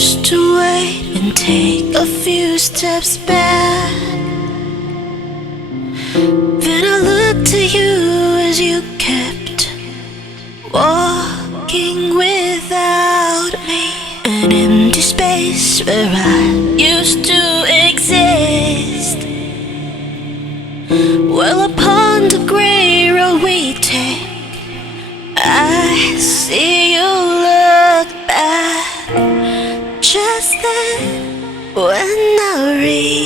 used to wait and take a few steps back. Then I looked to you as you kept walking without me. An empty space where I used to exist. Well, upon the grey road we take, I see you look back. Just then, when I realized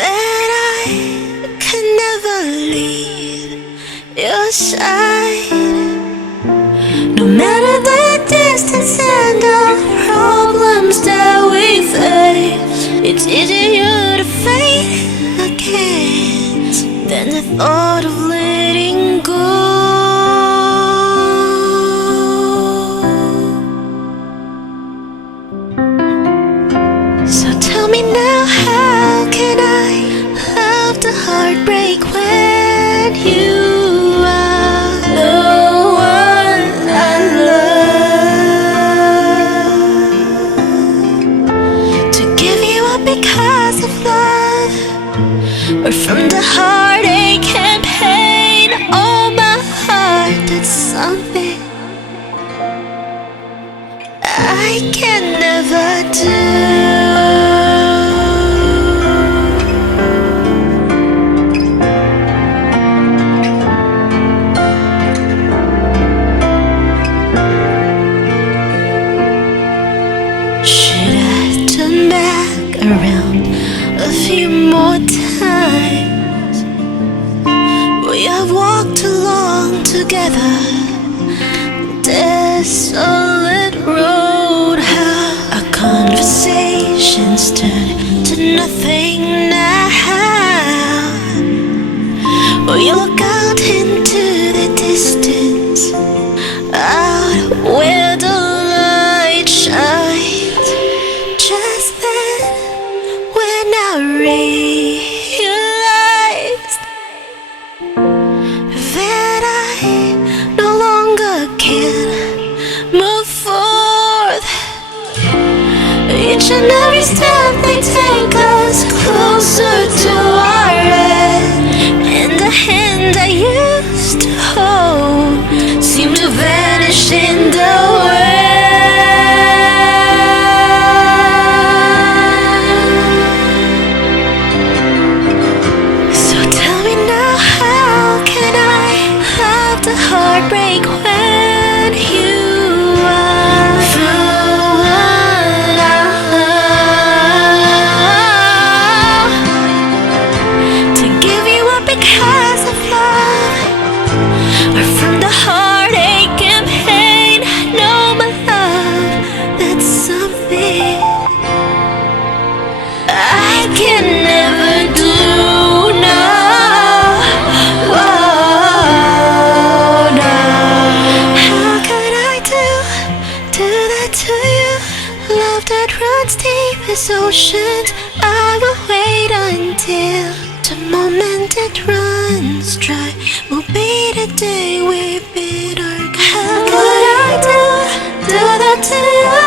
that I could never leave your side. No matter the distance and the problems that we face, it's easier to fight against than the thought of letting go. So tell me now, how can I love the heartbreak when you are the one I love? To give you up because of love, or from the heartache and pain, oh my heart, that's something I can never do. Should I turn back around a few more times? We have walked along together, desolate road. How our conversations turn to nothing now. We look out into the distance, out where the light shines. Just then, when I realized that I no longer can move forth, each and every step they take us closer to our end, and the hand I used to hold seemed to vanish in the wind. So tell me now, how can I love the heartbreak when you are the one I love? To give you up because of love, or from the heartache and pain, no, my love, that's something I can never do. No, oh, no. How could I do that to you? Love that runs deep as oceans. I will wait until the moment it runs dry will be the day we bid our goodbye. How could I do that to you?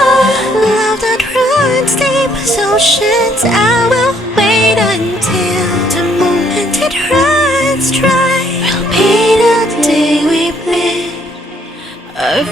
Love that runs deep as oceans. I will wait until the moment it runs dry will be the day we bid our